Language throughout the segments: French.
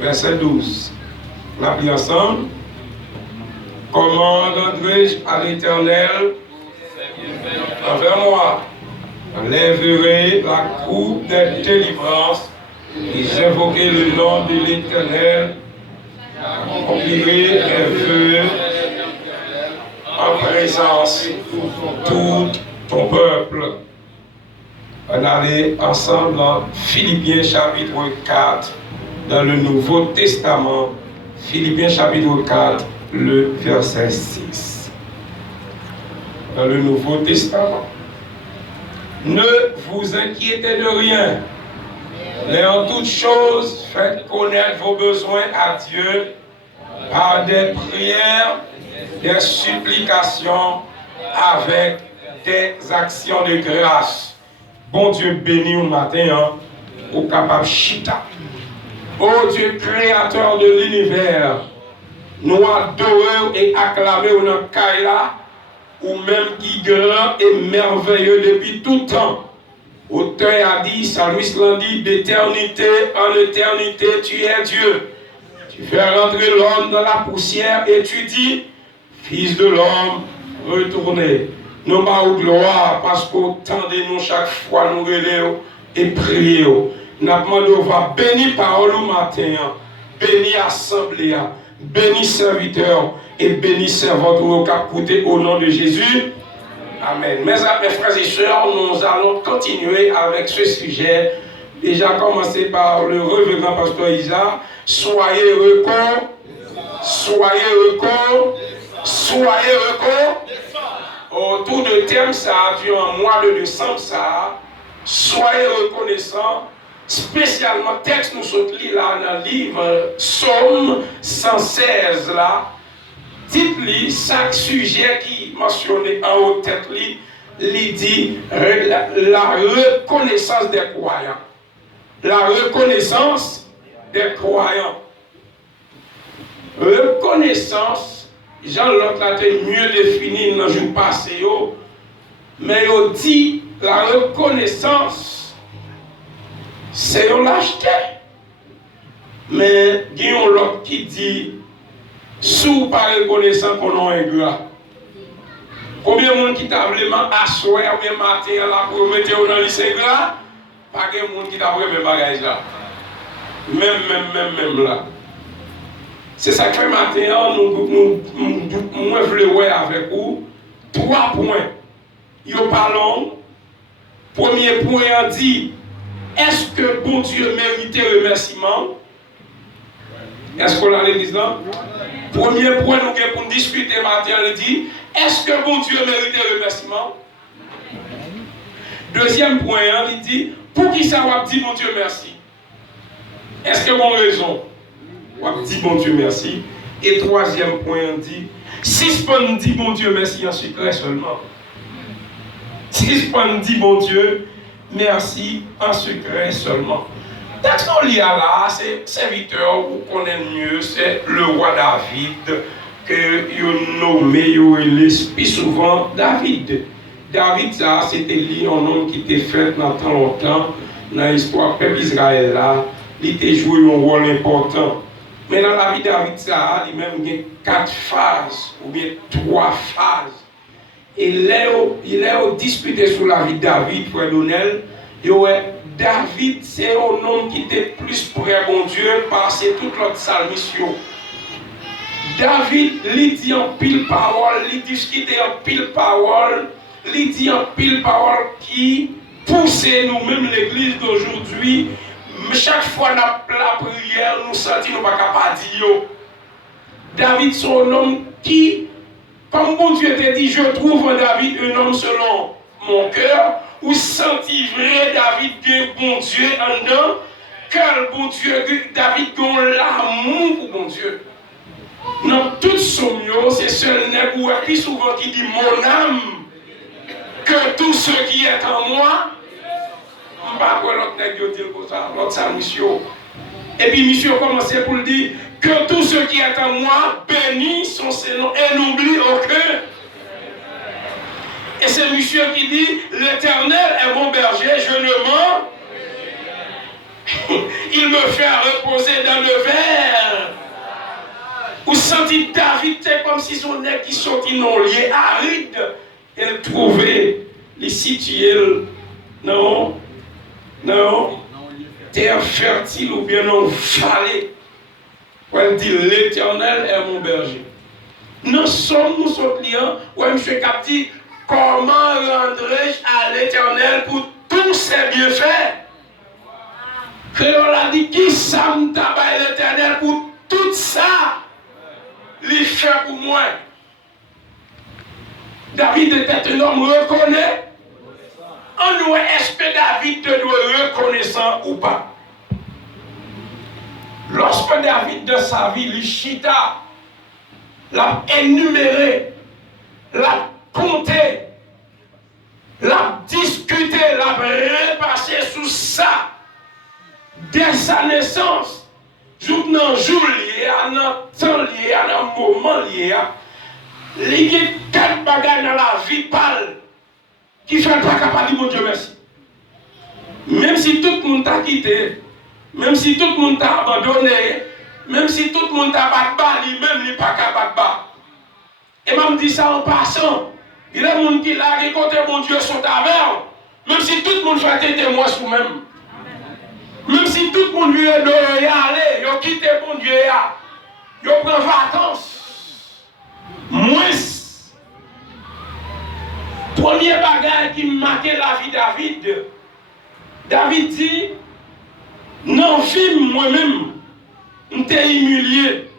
verset 12. On a pris ensemble. Comment rendrai-je à l'Éternel envers moi? Lèverai la coupe de délivrance et j'invoquerai le nom de l'Éternel. Accomplirai les vœux en présence de tout ton peuple. On allait ensemble dans Philippiens chapitre 4, dans le Nouveau Testament. Philippiens chapitre 4, le verset 6. Dans le Nouveau Testament. Ne vous inquiétez de rien, mais en toutes choses, faites connaître vos besoins à Dieu par des prières, des supplications, avec des actions de grâce. Bon Dieu béni au matin, au capable chita. Oh Dieu créateur de l'univers, nous adorons et acclamons dans Kaila, ou même qui grand et merveilleux depuis tout temps. Auteur a dit, Salmis l'a dit, d'éternité en éternité, tu es Dieu. Tu fais rentrer l'homme dans la poussière et tu dis, Fils de l'homme, retournez. Nous avons gloire parce qu'autant de nous, chaque fois, nous relèvons et prions. Nous demandons, va bénir parole au matin, bénir assemblée, bénir serviteur et bénir servante au cap au nom de Jésus. Amen. Mes frères et sœurs, nous allons continuer avec ce sujet. Déjà commencé par le révérend pasteur Isa. Soyez recours, soyez recours, soyez recours. Autour de thème ça, durant le mois de décembre ça, soyez reconnaissants. Spécialement, texte nous sommes là dans le livre Psaume 116 là. Dites-lui, chaque sujet qui est mentionné en haut tête, il dit la reconnaissance des croyants. La reconnaissance des croyants. Reconnaissance, Jean-Lot l'a mieux défini dans le jour passé, mais il dit la reconnaissance, c'est une lâcheté. Mais il y a l'autre qui dit, sous par reconnaissant qu'on est ingrat. Combien de monde qui t'a vraiment assoé ou bien matin là pour mettre dans le lycée ingrat? Pas de monde qui t'a vraiment bagage là. Même là. C'est ça que matin nous voulons avec vous 3 points. Ils parlent. Premier point on dit, est-ce que bon Dieu mérite remerciement? Est-ce qu'on a l'église là? Premier point nous avons pour discuter matin, on dit, est-ce que bon Dieu mérite remerciement? Deuxième point, il dit, pour qui ça va dire bon Dieu merci? Est-ce que bon raison? On va dire bon Dieu merci. Et troisième point, on dit, si on dit bon Dieu merci en secret seulement. Si on dit bon Dieu merci en secret seulement. Texte qu'on lit là, c'est serviteur, vous connaissez mieux, c'est le roi David, que vous nommez, plus souvent David. David, ça, c'était lui, un homme qui était fait dans tant longtemps, dans l'histoire du peuple Israël là, il était joué un rôle important. Mais dans la vie de David, ça, il y a même 4 phases, ou bien 3 phases. Et là, il a discuté sur la vie de David, frère Donnel, David, c'est un homme qui était plus près de Dieu parce que toute l'autre salmission. David, il dit en pile parole, il discute en pile parole, il dit en pile parole qui pousse nous-mêmes l'église d'aujourd'hui. Chaque fois dans la prière, nous sentons nous pas capables de dire. David, c'est un homme qui, comme bon Dieu t'a dit, je trouve en David un homme selon mon cœur. Ou senti vrai David que bon Dieu en dedans, quel bon Dieu, David a l'amour pour bon Dieu. Dans toute son mieux, c'est seul Nébou qui souvent qui dit mon âme, que tout ce qui est en moi, je ne sais pas l'autre nègre dit comme ça, l'autre ça monsieur. Et puis monsieur a commencé pour le dire, que tout ce qui est en moi, bénit son Seigneur et n'oublie aucun. Et c'est monsieur qui dit, l'Éternel est mon berger, je ne mens. il me fait reposer dans le verre. Vous sentez David, c'est comme si son nez qui sortit non lié, aride, et trouver les situés. Non, non, terre fertile ou bien non vallée. Elle dit l'Éternel est mon berger. Nous sommes, nous sommes liens. Ouais, M. Capti, comment rendrai-je à l'Éternel pour tous ses bienfaits? Créole a dit qui ça me tabaye l'Éternel pour tout ça? Il fait pour moi. David était un homme reconnu. En nous, est-ce que David te doit reconnaissant ou pas? Lorsque David de sa vie, il chita, l'a énuméré, l'a compté, l'a discuté, l'a repassé sous ça, dès sa naissance, jour lié, à un temps lié, à un moment lié, il y a quatre bagages dans la vie pâle qui fait pas capable de dire mon Dieu merci. Même si tout le monde t'a quitté, même si tout le monde t'a abandonné, même si tout le monde t'a battu, lui-même il n'est pas capable de battre. Et même dit ça en passant. Il y a des gens qui l'a dit côté mon Dieu sont avec. Même si tout le monde fait têter moi sous même. Même si tout le monde veut y aller, il quitte mon Dieu, il prend vacances. Moins. Premier bagage qui marquait la vie de David. David dit, non, vie moi-même, je t'ai humilié.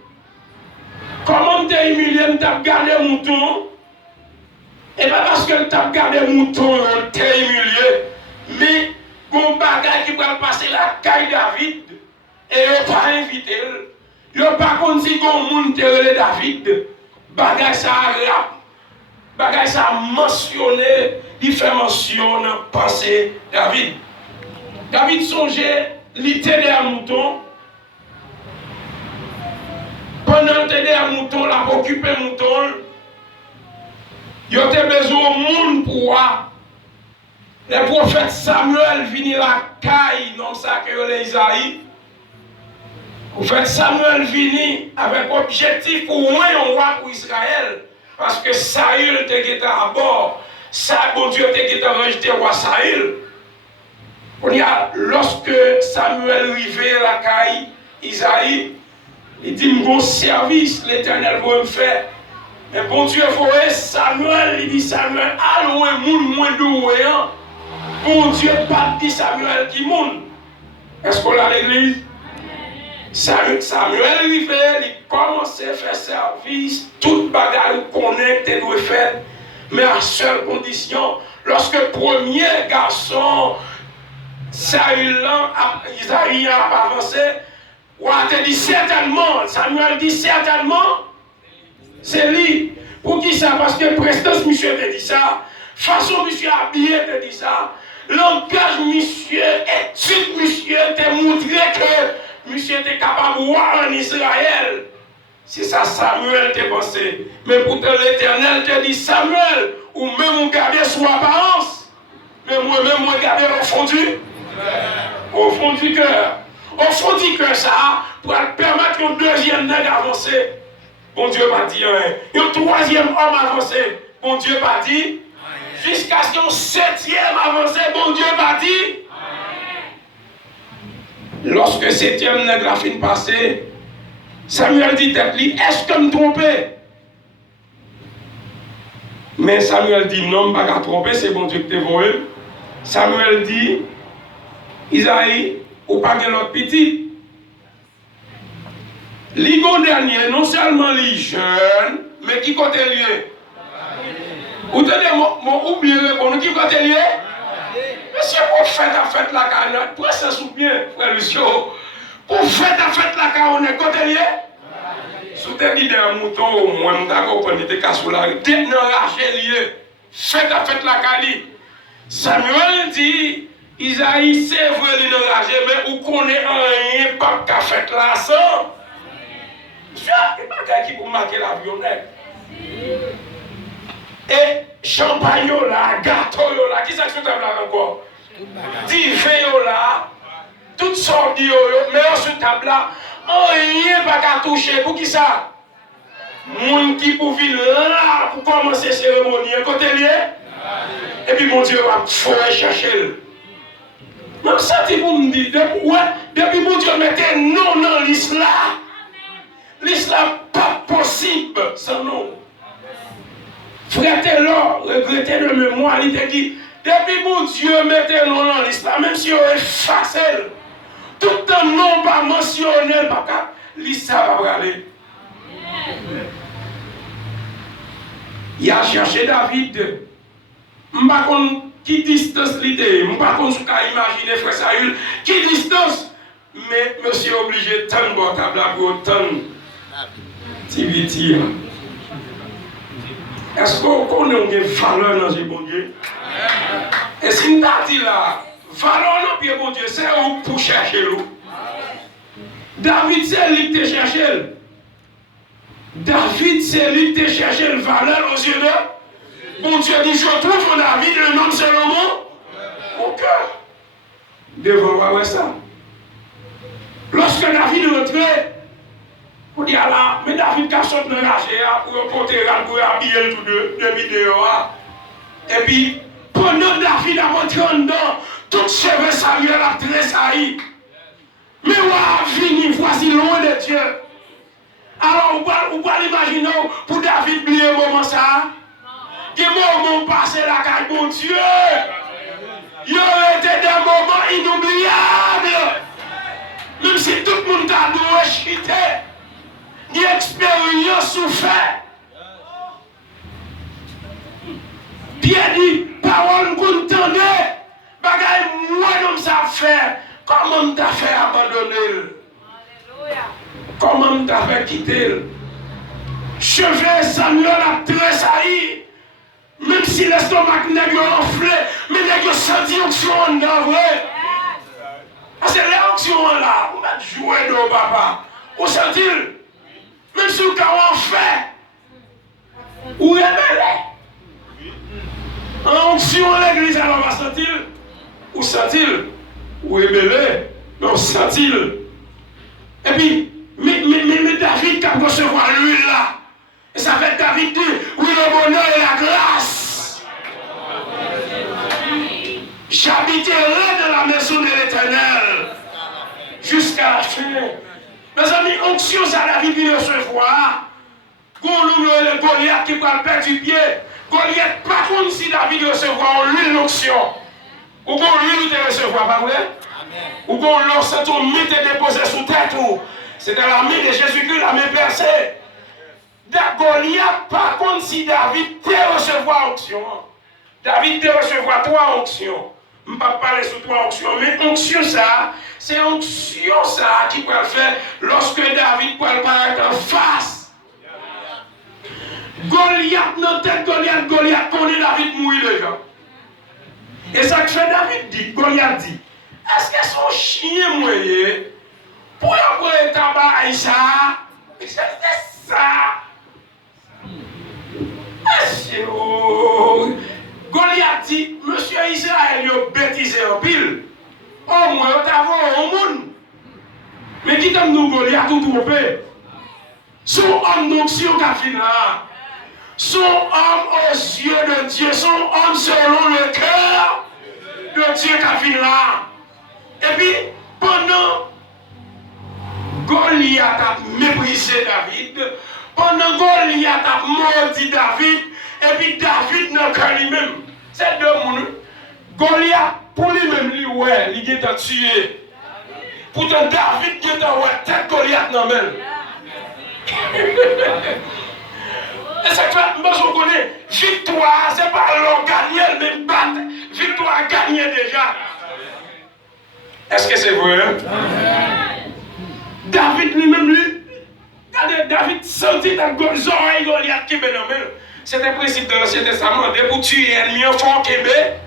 Comment je t'ai humilié, je t'ai gardé mouton? Et pas parce que je t'ai gardé mouton, je t'ai humilié. Mais, mon bagage qui va passer la caille David, et je pas invité. Je ne pas contre si mon monde te David. Bagage ça rap. Bagage ça mentionné, il fait mention passé David. David songeait, il était derrière mouton. Pendant qu'il était derrière mouton, il a occupé mouton. Il avait besoin de monde pour voir. Le prophète Samuel vient la caille, non ça que les Isaïe. Le prophète Samuel vient avec objectif pour moins un roi pour Israël. Parce que Saül était à bord. Ça, bon Dieu était rejeté roi Saül. Lorsque Samuel arrivait à la caille, Isaïe, il dit, mon service, l'Éternel va me faire. Mais bon Dieu, voyez Samuel, il dit, Samuel, allons, moins doué. Bon Dieu, pas dit Samuel qui monde. Est-ce qu'on a l'église? Samuel arrivait, il commençait à faire service, toute bagarre qu'on est, doit faire. Mais à seule condition, lorsque le premier garçon, Saül, Isaïe a avancé, on a dit certainement, Samuel dit certainement, c'est lui. Pour qui ça? Parce que prestance, monsieur te dit ça, façon, monsieur habillé te dit ça, langage, monsieur, étude, monsieur, te montré que monsieur était capable de voir en Israël. C'est ça, Samuel t'a pensé. Mais pourtant, l'Éternel te dit, Samuel, ou même on garde son apparence, mais moi-même, moi garde au fond du au fond du cœur. Au fond du cœur, ça, pour permettre qu'un deuxième nègre d'avancer. Bon Dieu m'a dit rien. Un troisième homme avancé. Bon Dieu m'a dit. Jusqu'à ce qu'un septième avancé. Bon Dieu m'a dit. Lorsque septième nègre a fini de passer, Samuel dit à lui, est-ce que je me trompais? Mais Samuel dit, non, je ne vais pas tromper, c'est bon Dieu que tu es volé. Samuel dit, Isaïe, ou pas de l'autre petit. L'Igon dernier, non seulement les jeunes, mais qui côté lié? Vous tenez mon oublié répondre, qui côté lié? Monsieur, pour faire la fête la canne, toi ça sous bien, frère Lucio. Pour faire la fête la canne, on est côté lié? Sous tes dit d'un mouton, au moins, d'accord, on était cassé là, t'es dans la lié. Faites la fête la canne. Samuel dit, Isaïe, c'est vrai, il est enragé, mais où qu'on est rien, pas qu'à faire là, ça. Monsieur, il n'y a pas qui pour marquer l'avionnette. Et champagne là, gâteau là, qui ça que tu as là encore? Divin là, tout toutes sortes de mais sur table là, rien pas qu'à toucher. Pour qui ça? Moun qui pour venir là pour commencer la cérémonie, côté lié. Et puis mon Dieu va chercher. Même ça, c'est pour me dire, depuis mon Dieu mettait non dans l'islam. L'islam pas possible sans nous. Frère Taylor, regretté de mémoire, il t'a dit, depuis mon Dieu mettait non dans l'islam, même si on est facile, tout un nom pas mentionné, l'islam va aller. Il a cherché David. Je ne sais pas qui distance l'idée. Je ne sais pas si vous imaginer frère Saül. Qui distance? Mais monsieur est obligé de tendre bon table pour tendre. Tiviti. Est-ce qu'on connaît une valeur dans ce bon Dieu? Et si nous avons dit là, valeur dans le bon Dieu, c'est où pour chercher l'eau. David, c'est lui qui te cherché. David, c'est lui qui te cherché la valeur aux yeux de. Bon Dieu dit, je trouve en David un homme seulement au cœur. Devant voir ça. Lorsque David rentrait, on dit là, mais David a sauté dans la chair pour porter pour habiller tous deux vidéos. Et puis, pendant David a rentré en dedans, tout cheveux Samuel a tressailli. Mais on a fini, voici loin de Dieu. Alors, on peut l'imaginer pour David oublier un moment ça. Des moments passés là, car mon Dieu, il y aurait été des moments inoubliables. Même si tout le monde a dû chuter, une expérience souffert. Pierre dit, parole qu'on entendait, bagaille moi non ça fait. Comment t'as fait abandonner? Comment t'as fait quitter? Cheveux Samuel a tressailli. Même si l'estomac n'est pas enflé, mais n'est que senti onction en vrai. Parce que l'onction là, on va jouer de papa. Où sent-il? Même si vous avez fait, ou rebelle. En onction l'église, alors va sentir. Où sent-il? Ou rebelle. Mais où sent-il? Et puis, mais David, quand recevoir l'huile là, et ça fait David dit, oui, le bonheur et la grâce. J'habiterai dans la maison de l'Éternel jusqu'à la fin. Mes amis, onction, ça David vient recevoir. Le Goliath qui va perdre du pied. Goliath, par contre, si David recevoir l'huile l'onction, ou qu'on l'huile de recevoir, pas vrai? Ou qu'on l'onction, on mettait déposé sous tête. C'était la main de Jésus-Christ, la main percée. Goliath, par contre, si David te recevoir onction, David te recevoir trois onctions. Je ne vais pas parler sur trois onctions, mais onction ça, c'est onction ça qui peut le faire lorsque David peut le paraître en face. Goliath, dans tête Goliath connaît David mourir déjà. Et ça que fait David dit, Goliath dit, est-ce que son chien mouillé pour avoir un tabac ça? C'est ça. Goliath dit, monsieur Israël, il a bêtisé en pile. Au moins, il a vu un monde. Mais qui t'aime nous, Goliath, tout trompé? Son homme d'onction qui a fini là. Son homme aux yeux de Dieu. Son homme selon le cœur de Dieu qui a fini là. Et puis, pendant Goliath a méprisé David, pendant Goliath a maudit David, et puis David n'a qu'à lui-même. C'est deux mondes. Goliath, pour lui-même, il est tué. Pourtant, David qui est en tête Goliath non même. Et c'est que moi je connais, victoire, c'est pas l'on gagner, mais battre. Victoire gagnée déjà. Est-ce que c'est vrai? David lui-même, David sentit dans les oreilles Goliath qui est nommé. C'était le principe de l'Ancien Testament. Dès pour tuer un ennemi, il faut qu'il ait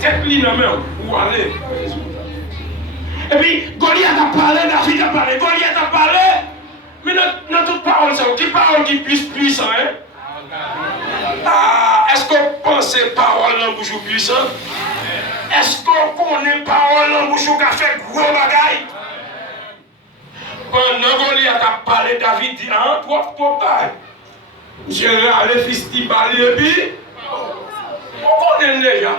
tête lui nommé. Où aller? Et puis, Goliath a parlé, David a parlé, Goliath a parlé. Mais dans toute parole, c'est qui parole qui puissant, hein? Ah, est-ce qu'on pense parole dans bouche puissante? Est-ce qu'on connaît parole en bouche ou qu'a fait gros bagaille? Pendant Goliath a parlé, David dit, ah, trop bagaille. Monsieur le fils de Bali et puis, on connaît déjà.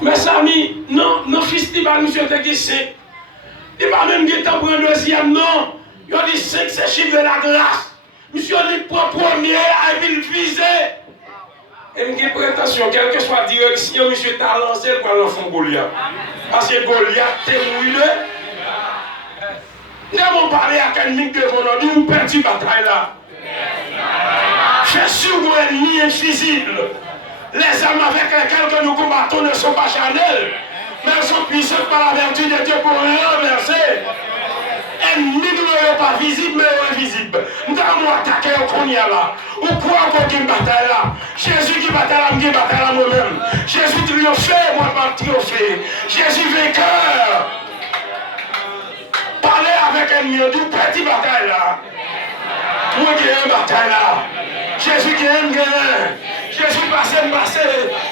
Mes amis, non, fils de Bali, monsieur te dit 5. Il va même dire pour un deuxième, non. Il a dit 5, c'est chiffre de la grâce. Monsieur dit pour premier, il visé. Et il a prétention, quelle que soit la direction, monsieur t'a lancé pour l'enfant Goliath. Parce que Goliath t'est mouillé. Nous avons parlé à quelqu'un devant nous, nous perdons la bataille là. C'est sûr que l'ennemi invisible. Les âmes avec lesquelles nous combattons ne sont pas charnelles, mais elles sont puissantes par la vertu de Dieu pour renverser. Ennemis ne sont pas visibles, mais invisibles. Nous avons attaqué au Konya là. Ou quoi qu'on qui bataille là? Jésus qui bataille là, qui bataille là moi-même. Jésus triomphé, moi je vais triompher. Jésus vainqueur. Parlez avec ennemi, du petit bataille là. Moi qui ai une bataille là. Jésus qui aime gagner. Jésus passé.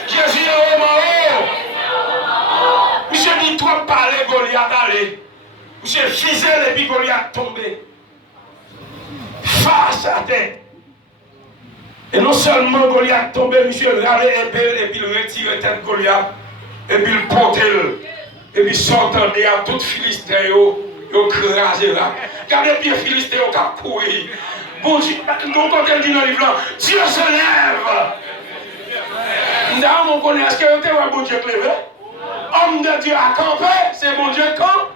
Jésus est au haut. Monsieur dit trop parler, Goliath allez. Monsieur fisé et puis Goliath tombé. Face à terre. Et non seulement Goliath tombé, monsieur râlé épée et puis il retire tête Goliath. Et puis il porte et puis sortant de tout Philistin, il crasé là. Regardez bien Philistin, il a couru. Bon Dieu, donc quand elle dit dans le livre, Dieu se lève. Nous connaissons, est-ce que vous avez bon Dieu levé? Homme de Dieu a campé, c'est bon Dieu camp.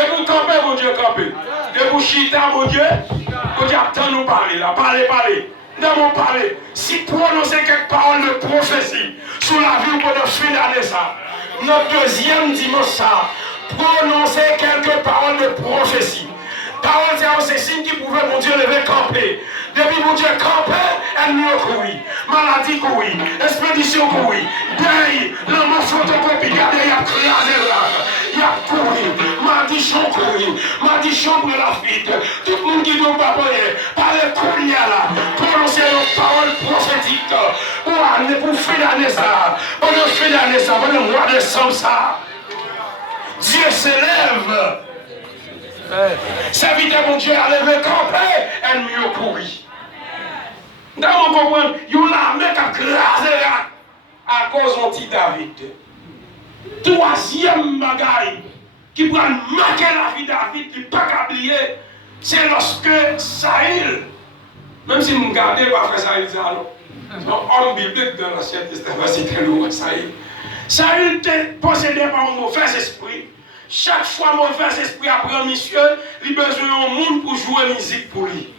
Et vous campez, bon Dieu campé. Et vous chita, bon Dieu attend nous parler là, parler. Nous avons parlé. Si prononcer quelques paroles de prophétie sur la vie pour notre fin d'année ça, notre deuxième dimanche ça, prononcer quelques paroles de prophétie. Parole c'est signe qui pouvait mon Dieu lever camper. Depuis mon Dieu camper, elle nous courir. Maladie courir. Expédition courir. Deuil, l'amour photocopie. Regardez, il y a crasé là. Il y a courir. Maldition courir. Maldition pour la fuite. Tout le monde qui doit pas parler courir là. Prononcer une parole prophétique. Pour faire l'année ça. Pour faire l'année ça. Pour le mois de décembre ça. Dieu s'élève. Serviteur mon Dieu a levé camper, elle mieux pourri. Nous devons comprendre, il y a une armée qui a crasé à cause de petit David. Troisième bagaille qui prend marquer la vie de David, qui n'est pas oublier, c'est lorsque Saïl, même si vous regardez, pas faire Saïl, c'est un homme biblique dans l'Ancien Testament, c'était loin Saïl. Saïl était possédé par un mauvais esprit. Chaque fois mauvais esprit apprend monsieur, il a besoin d'un monde pour jouer musique pour lui.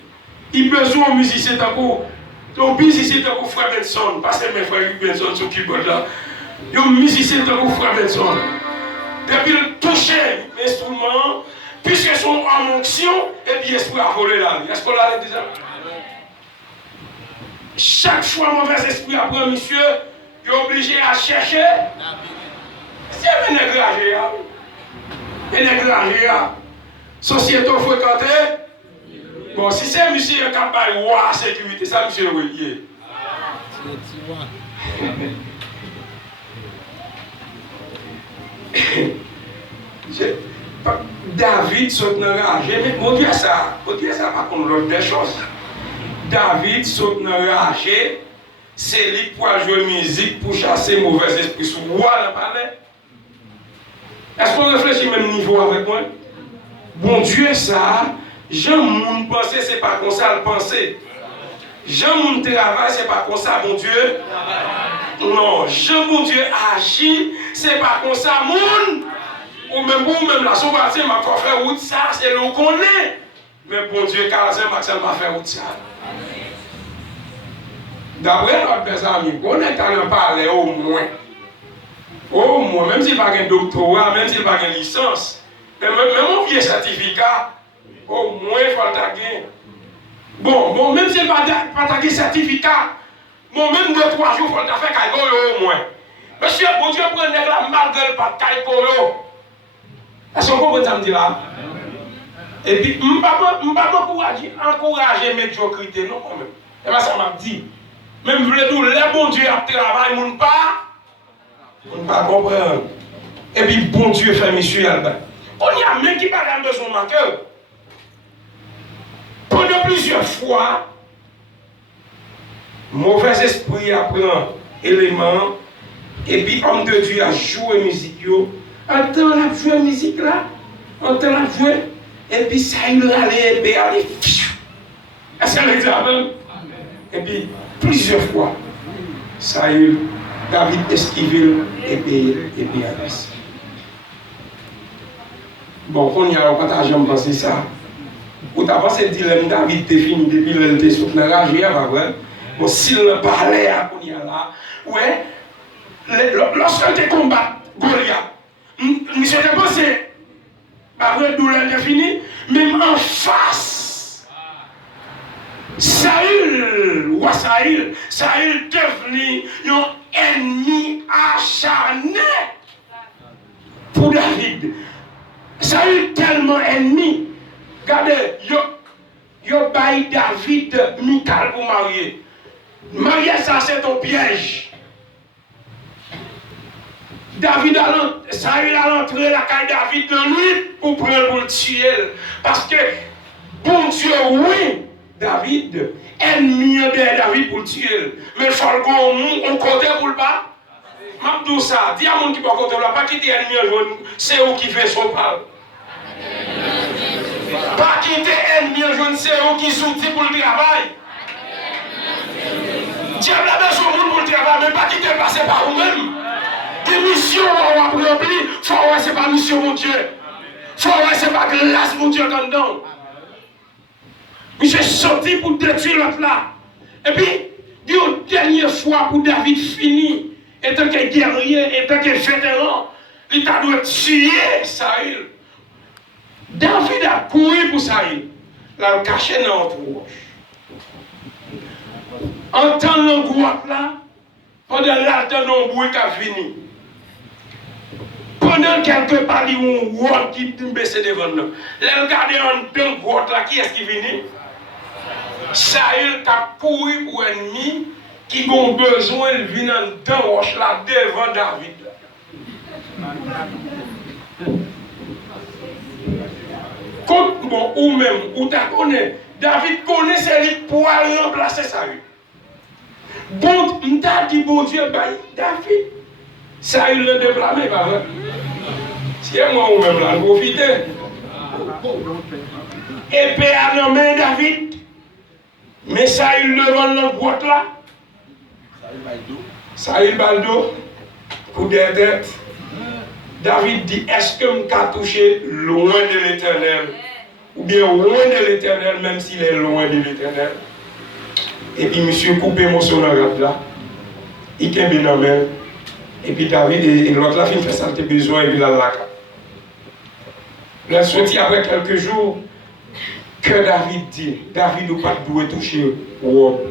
Il a besoin d'un musicien donc musicien pour Frère Benson, parce que mes frères Benson sur keyboard là. Un musicien pour Frère Benson. Depuis il touche l'instrument, puisque son en onction, et puis l'esprit a volé là. Est-ce qu'on l'a déjà? Chaque fois mauvais esprit apprend monsieur, il est obligé à chercher. C'est un négligé. Et les grands société fréquentée. Bon, si c'est monsieur qui a pas de sécurité, ça monsieur est relié. David saute dans la rage. Mais mon Dieu, ça par contre l'autre des choses. David saute dans la rage. C'est lui pour jouer musique, pour chasser mauvais esprits sous roi le palais. Est-ce qu'on réfléchit même niveau avec moi? Bon Dieu, ça, Jean moun penser, c'est pas comme ça le penser. Jean moun travail, c'est pas comme ça, bon Dieu. Non, Jean bon Dieu agit, c'est pas comme ça, moun. Ou même la sauvation m'a fait route ça, c'est l'on connaît. Mais bon Dieu, Carlsen Maxel m'a fait route ça. D'après notre amis, on est en parler au moins. Oh, moi, même s'il n'y a pas de doctorat, même s'il n'y a pas de licence, même un vieux certificat, au moins il faut le taguer. Bon, même s'il n'y a pas de certificat, bon, même 2-3 jours, il faut le faire caïkolo au moins. Monsieur, bon Dieu, prenez la malgré pas de caïkolo. Est-ce qu'on comprend ça me dit là? Et puis, je ne vais pas encourager la médiocrité, non, quand même. Et bien, ça m'a dit, même les bons Dieu à travail, ils ne pas. On ne peut pas comprendre. Et puis, bon Dieu fait monsieur Albert. On y a même qui parle de son marqueur. Pendant plusieurs fois, mauvais esprit apprend éléments, et puis homme de Dieu a joué musique. Entend la jouer musique là, entend la jouer, et puis ça il allait, et puis allez, c'est l'examen. Et puis, plusieurs fois, ça il, David esquivé, et puis allez. Bon, on y a un partage, j'aime penser ça. Ou t'as pensé dilemme David défini depuis le était sous la rage, bon, s'il parlait à on y a là, ouais, lorsqu'on te combat Goliath, monsieur te pensé, pas vrai, douleur définie, même en face, Saül devenu un ennemi acharné pour David. Saül tellement ennemi. Regardez, yo bail David Michal pour marier. Marier ça c'est ton piège. Saül a entré la caille David de nuit pour prendre pour le tuer. Parce que, bon Dieu, oui, David, ennemi de David pour le tuer. Mais il faut qu'on compte pour le pas. M'abdou ça, dis à mon qui peut compter, pas quitter ennemi jaune, c'est où qui fait son parle. Pas quitter ennemi jaune, c'est où qui soutient pour le travail. Diable a besoin pour le travail, mais pas quitter passer par vous-même. Des missions on va remplir, faut voir c'est pas mission mon Dieu. Faut voir c'est pas grâce mon Dieu dedans. Monsieur sorti pour détruire l'autre là. Et puis, une dernière fois pour David fini, étant que guerrier, étant que vétéran, il a dû tuer Saül. David a couru pour Saül. Là, il caché dans l'entourage. En temps l'angoisse là, pendant l'attente d'un bruit qui a fini. Pendant quelque part, il y a un roi qui baisse devant nous. Là, regardez en deux grottes là, qui est-ce qui vient? Saül a couru pour ennemi qui a besoin de venir en deux roches là devant David. Quand bon, ou même, ou tu connais, David connaît c'est lui pour remplacer Saül. Bon, m'ta dit bon Dieu, David, Saül le déblâmé, pas vrai? Si moi ou même là, profitez. Épée a nommé David, mais Saül devant la boîte là. Saül Baldo, coup de tête. David dit, est-ce que je peux toucher loin de l'Éternel? Ou bien loin de l'Éternel, même s'il est loin de l'Éternel? Et puis, monsieur coupé mon sonore là. Il est bien main. Et puis, David et l'autre là, il fait ça, il a besoin, et il a la carte. Il a sorti après quelques jours que David dit, David n'a pas doué toucher Wob,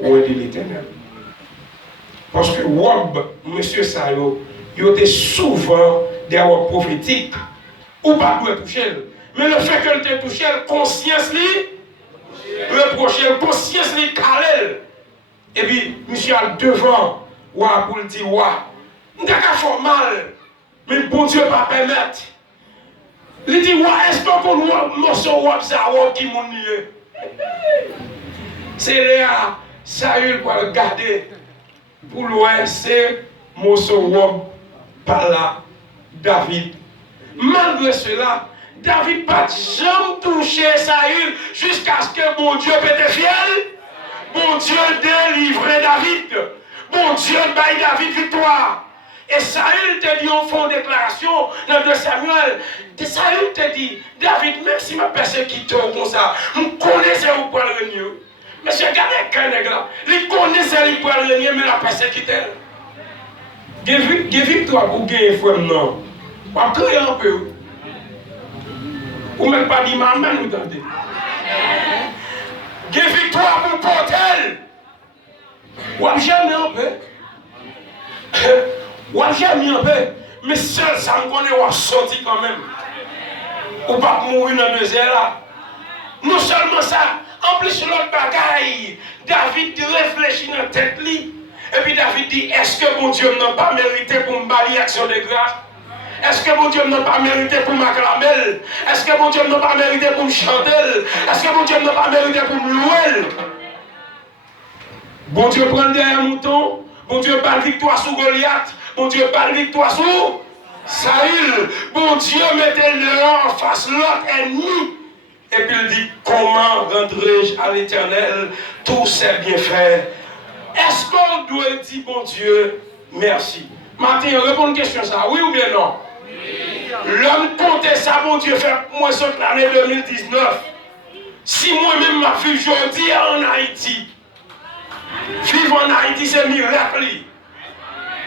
loin de l'Éternel. Parce que Wob, monsieur Sayo, il était souvent des Wob prophétiques, ou pas doué toucher. Mais le fait qu'elle te touché, conscience lui, reprocher, conscience lui calé. Et puis, monsieur a devant, ouah, pour le dire, ouah, nous avons fait mal, mais bon Dieu ne va pas permettre. Il dit, ouah, est-ce qu'on voit morceau ouah, ça, ouah, qui m'a nié? C'est là, Saül pour le garder, pour le c'est morceau ouah, par là, David. Malgré cela, David n'a jamais touché Saül jusqu'à ce que mon Dieu était fier. Mon Dieu délivrait David. Mon Dieu baille David victoire. Et Saül te dit en fond déclaration dans 2 Samuel. Saül te dit, David, même si ma persécuté comme ça, je connaissais où pour le régner. Mais je regardais qu'un nègre là. Il connaissait où pour le régner, mais la persécuté. J'ai victoire pour gagner frère non. On crier un peu. Ou même pas dire maman, nous entendez. J'ai victoire pour porter. Ou jamais un peu. Ou jamais un peu. Mais seul, ça me connaît, ou sorti quand même. Ou pas mourir dans le désert là. Non seulement ça, en plus l'autre bagaille, David réfléchit dans la tête lui. Et puis David dit, est-ce que mon Dieu n'a pas mérité pour me balayer action de grâce? Est-ce que mon Dieu n'a pas mérité pour m'acclamer? Est-ce que mon Dieu n'a pas mérité pour me chanter? Est-ce que mon Dieu n'a pas mérité pour me louer? Bon Dieu prend le dernier mouton. Bon Dieu pas de victoire sur Goliath. Bon Dieu pas de victoire sur Saül. Bon Dieu mettait l'un en face l'autre ennemi. Et puis il dit, comment rendrai-je à l'Éternel tous ses bienfaits? Est-ce qu'on doit dire, bon Dieu, merci? Martin, réponds une question ça, oui ou bien non? Oui. L'homme comptait ça, bon Dieu, fait moi cette l'année 2019. Si moi-même ma vie aujourd'hui en Haïti, vivre en Haïti c'est miracle.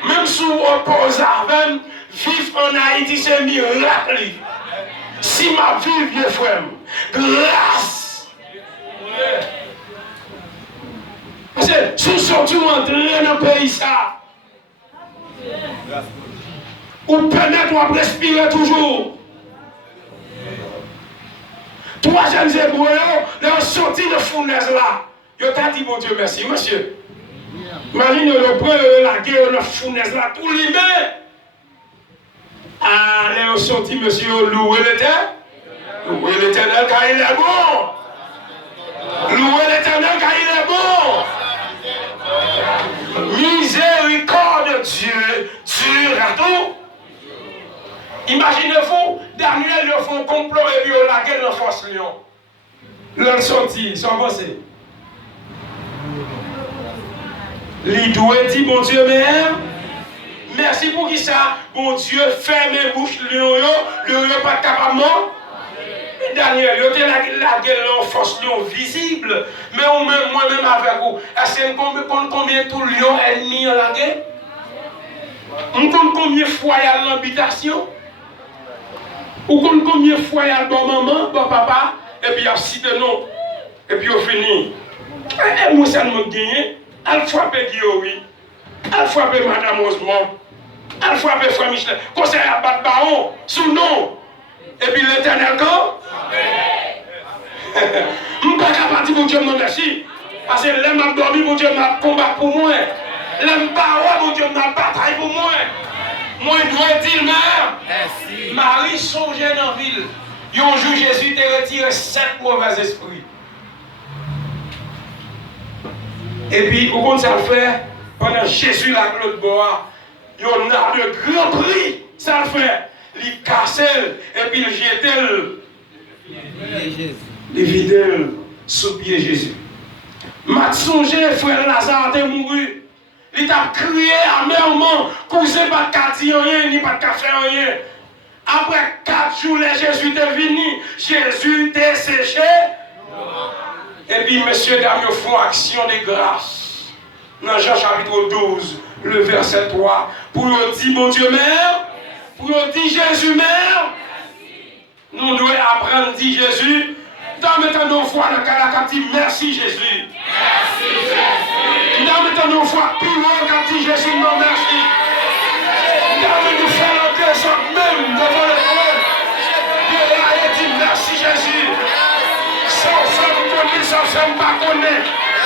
Même si on oppose avec, vivre en Haïti c'est miracle. Si ma vie, vieux frère, grâce. Parce que si surtout entrer dans le pays ça, ou peut-être on respirer toujours. Trois jeunes hébreux, leur sortie de fournaise là, ils ont dit mon Dieu merci, monsieur. Imagine le prend la guerre, la fournaise là, tout l'hiver. Ah, ils ont sorti monsieur, louer l'éternel. Louer l'éternel car il est bon. Louer l'éternel car il est bon. Miséricorde de Dieu, Dieu à tout. Imaginez-vous, Daniel, ils font complot et puis ils la guerre dans la force lion. Leur sortie, ils sont avancés. L'idoué dit, bon Dieu, mère, merci pour qui ça? Bon Dieu, ferme les bouches, lion, pas capable. Et Daniel, il a la guerre en force lion visible. Mais moi-même avec vous, est-ce que vous combien tout lion ennemi en la guerre? Vous comptez combien de fois il y a l'habitation? Ou combien de fois il y a bon maman, bon papa, et puis il y a cité non, et puis on finit. Et moi, ça me gagne. Elle frappe Guillaume, elle frappe Madame Osmond, elle frappe Frère Michel. Conseil à battre baron, sous nom. Et puis l'Éternel, quand? Je ne suis pas capable de dire, mon Dieu, non merci. Parce que l'homme a dormi, mon Dieu m'a combattu pour moi. L'homme pas, mon Dieu m'a bataille pour moi. Moi, je dois dire, mère, Marie songeait dans la ville. Un jour, Jésus t'a retiré 7 mauvais esprits. Et puis, au compte ça le fait, pendant Jésus la Claude Bois, il y a de grands prix, ça le fait. Il casse et puis il jette il vide sous pied Jésus. M'a songé, frère Lazare est mouru. Il t'a crié amèrement, cousin pas de dire rien, ni pas de faire rien. Après 4 jours, Jésus est venu, Jésus est séché. Et puis, messieurs, dames, ils font action de grâce. Dans Jean chapitre 12, le verset 3, pour nous dire, mon Dieu, mère, pour nous dire, Jésus, mère, nous devons apprendre à dire Jésus. Dans mettant nos foi dans la dit merci Jésus. Merci Jésus. Dans mettant nos foi plus loin quand dit Jésus, non merci. Dans nous faire le désordre même devant le trône. Dieu a dit merci Jésus. Sans femme connaît, sans femme pas connaît.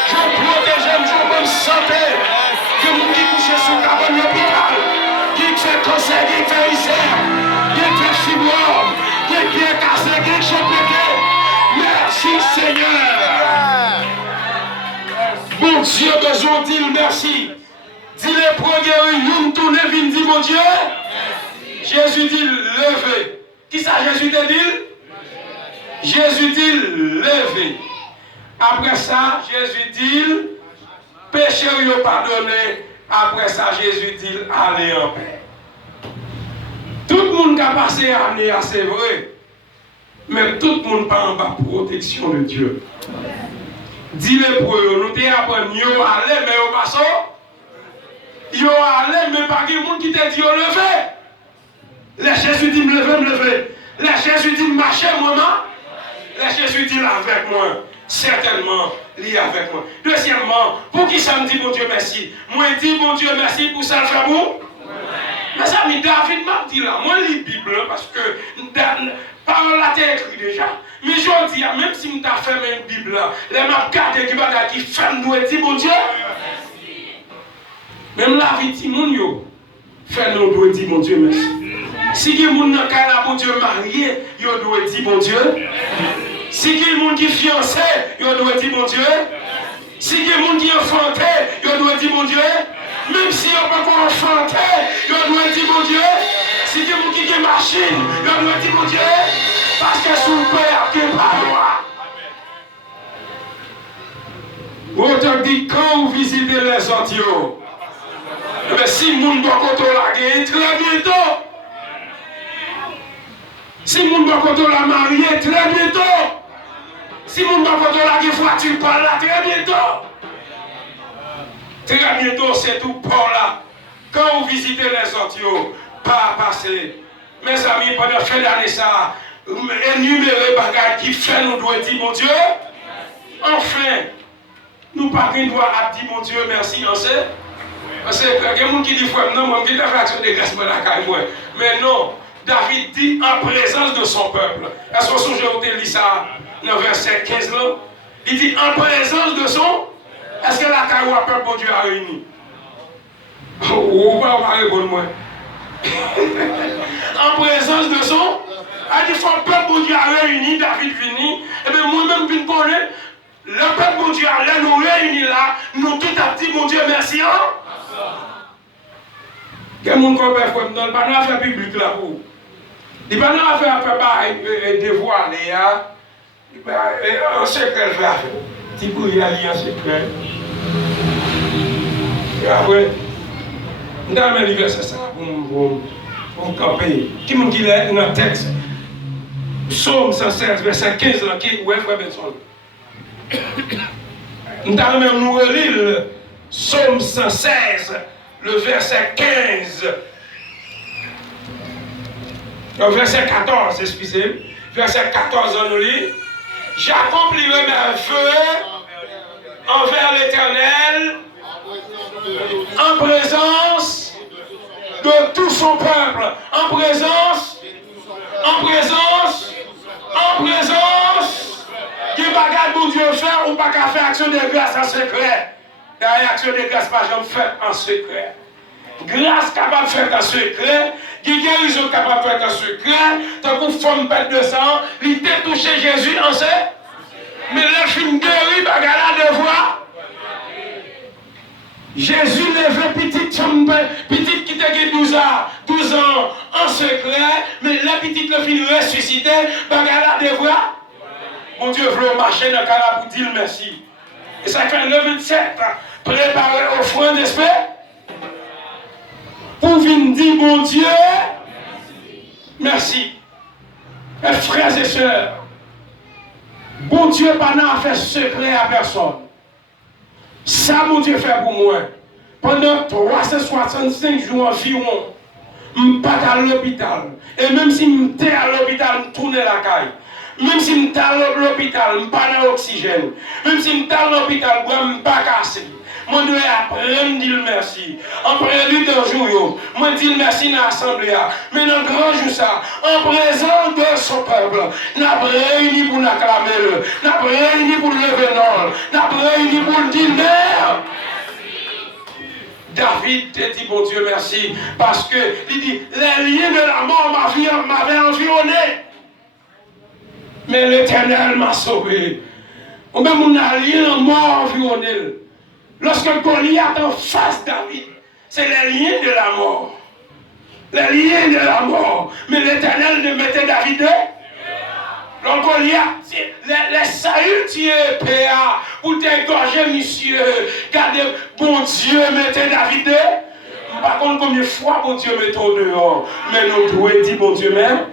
Je protège, je bonne santé. Que nous qui couchons sous la bonne hôpital. Qui fait cancer, qui fait ulcère. Qui fait fibrome. Qui est cassé, qui est chopé. Merci Seigneur. Bon Dieu, besoin dit merci. Dis-le pour guérir, nous tourner, vin dit mon Dieu. Jésus dit levez. Qui ça Jésus te dit? Jésus dit levez. Après ça, Jésus dit péché ou pardonné. Après ça, Jésus dit allez en paix. Tout le monde qui a passé l'année, c'est vrai. Mais tout le monde pas en bas protection de Dieu. Dis-le pour eux, nous t'apprenons, yo allez, mais au passant, yo allez, mais pas de monde qui te dit, yo levé. Les Jésus dit, me lever. Les Jésus dit, marchez, moi, les Jésus dit, avec moi. Certainement, il est avec moi. Deuxièmement, pour qui ça me dit, mon Dieu, merci? Moi, je dis, mon Dieu, merci pour ça, le fait bon? Mais ça, David m'a dit là, moi, je lis la Bible, parce que parole là, t'es écrit déjà. Mais je dis, même si je t'ai fait une Bible là, les m'a gardé qui fait nous et dit, mon Dieu, Même la vie de monde, fait nous doit dire mon Dieu merci. Si il y a des gens qui sont bon Dieu marié, ils doivent dire bon Dieu. Si il y a des gens qui sont fiancés, ils doivent dire bon Dieu. Si il y a des gens qui sont enfantés, ils doivent dire bon Dieu. Même si ils n'ont pas encore enfanté, ils doivent dire bon Dieu. Si il y a des gens qui ont une machine, ils doivent dire bon Dieu. Parce que sous le Père, qui est par moi. Autant dit quand vous visitez les Antioches, mais si vous ne pouvez pas la très bientôt. Si vous ne pouvez pas la marier, très bientôt. Si vous ne pouvez pas la voiture par là, très bientôt. Très bientôt, c'est tout par là. Quand vous visitez les Antioches, pas passer. Mes amis, pendant fin d'année, ça, énumérer les bagages qui fait nous doit dire, mon Dieu, enfin, nous pas qu'un droit à dire, mon Dieu, merci, on sait. Parce que il y a des gens qui disent, non, moi, je vais faire action de grâce, mais non, David dit en présence de son peuple. Est-ce que vous avez lu ça dans le verset 15 là? Il dit en présence de son. Est-ce que la carrière du peuple, bon Dieu, a réuni? Ou pas, on va répondre moi. En présence de son. Il dit, le peuple, bon Dieu, a réuni, David vini. Et bien, moi-même, je ne connais. Le peuple, bon Dieu, a nous réunis là. Nous tout à dit, mon Dieu, merci. Quel monde qu'on peut faire dans le pas d'affaires publiques là pour. Il n'y a pas d'affaires dévoilées. On sait qu'elle fait affaire. Si vous y allez en secret. Et après, nous avons un verset ça pour camper. Qui m'a dit dans le texte? Psaume 116, verset 15, là, qui est frère Benson. Nous avons même nous relire le Psaume 116. Le verset 15, le verset 14, excusez, verset 14, on nous lit, j'accomplirai mes vœux envers l'Éternel en présence de tout son peuple, en présence, qui bagarre mon Dieu faire ou pas qu'à faire action de grâce en secret. Derrière action de grâce, pas jamais faite en secret. Grâce capable de faire en secret, guérison capable de faire en secret, tant qu'on forme pète de sang, il était touché Jésus en secret. Mais là, je suis guéri, bagarre de voix. Jésus levait petite qui était 12 ans en secret, mais la petite le fin ressuscité, bagarre de voix. Mon Dieu veut marcher dans le cas pour dire merci. Et ça fait le 27, préparer offrande d'esprit. Pour venir dire, mon Dieu, merci. Mes frères et sœurs, bon Dieu n'a fait secret à personne. Ça, mon Dieu fait pour moi. Pendant 365 jours environ, je ne suis pas à l'hôpital. Et même si je suis à l'hôpital, je tourne la caille. Même si je suis à l'hôpital, je ne suis pas dans l'oxygène. Même si je suis à l'hôpital, je ne suis pas cassé. Moi, je dois apprendre à dire merci. En prélude d'un jour, moi, je dis merci dans l'assemblée. Mais dans le grand jour, ça, en présence de son peuple, nous avons réuni pour l'acclamer, nous avons réuni pour le lever non, nous avons réuni pour le dire merde. David te dit, bon Dieu, merci, parce que il dit, les liens de la mort m'avaient environné. Mais l'Éternel m'a sauvé. Ou même on a lié la mort environné. Lorsque Goliath en face David, c'est les liens de la mort. Les liens de la mort. Mais l'Éternel ne mettait David. Donc Goliath, les Saül tuaient PA pour t'égorger, monsieur. Gardez, bon Dieu, mettez David. Par contre, combien de fois, bon Dieu, mettez au dehors. Mais nous devons dire, bon Dieu, même.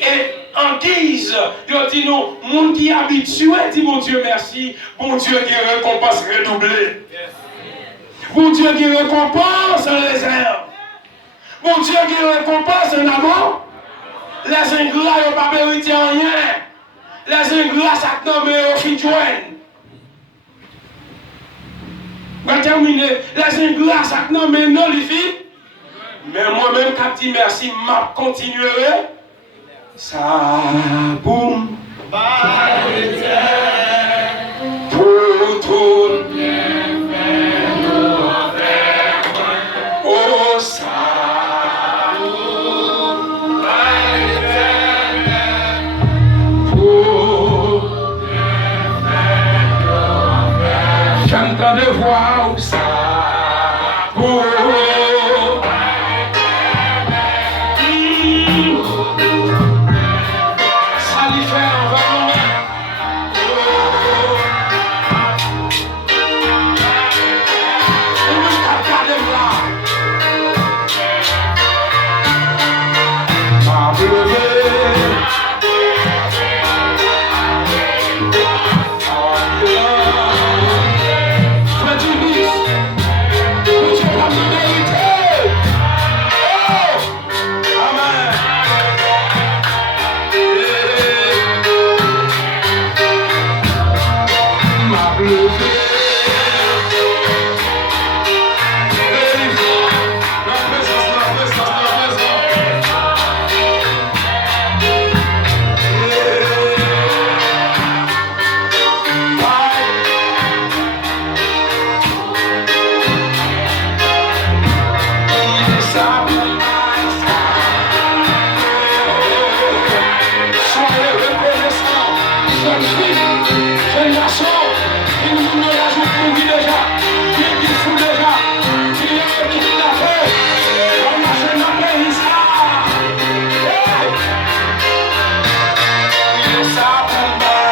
Et en guise, il dit non, monde qui est habitué, dit mon Dieu merci, bon Dieu qui récompense redoublée. Bon Dieu qui récompense en réserve. Bon Dieu qui récompense en amour. Les ingrats n'ont pas mérité rien. Les ingrats, ça nomme au fin de journée. On va terminer. Les ingrats, ça nomme non, les filles. Mais moi-même, quand je dis merci, je continuerai. Ça boum. Pour tout bien faire, nous faire jeune fille, jeune garçon, qui nous dit la joue pour lui déjà, qui fout déjà, qui l'a fait, on marche dans le pays ça. Ça combat.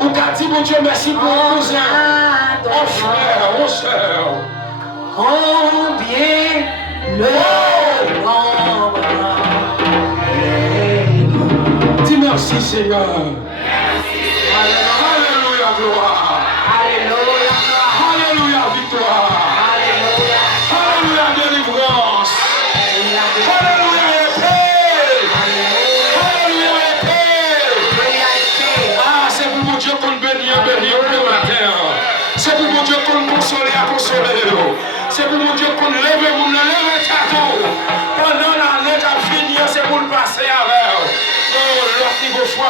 Ou qu'a dit mon Dieu merci pour mon cousin, mon frère, mon soeur. Combien le nombre. Dis merci Seigneur. Merci. Alléluia, gloire. Alléluia.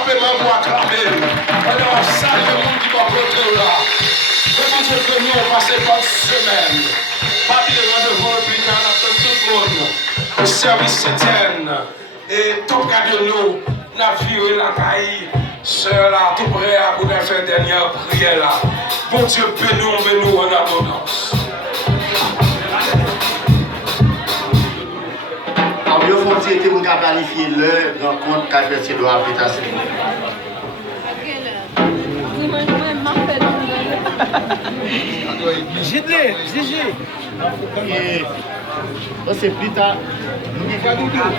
frapper main pour acclamer. On salue le monde qui va côté là. Que mon Dieu que nous on passe bonne semaine. Pas de devant le plus tard, tout le monde. Au service Étienne. Et tout cas de nous, n'a viré la caille. Sœur là, tout prêt à vous faire dernière prière là. Bon Dieu, bénis-nous en abondance. Alors, il faut que vous planifiez le rencontre qu'a fait de l'habitation. C'est plus tard.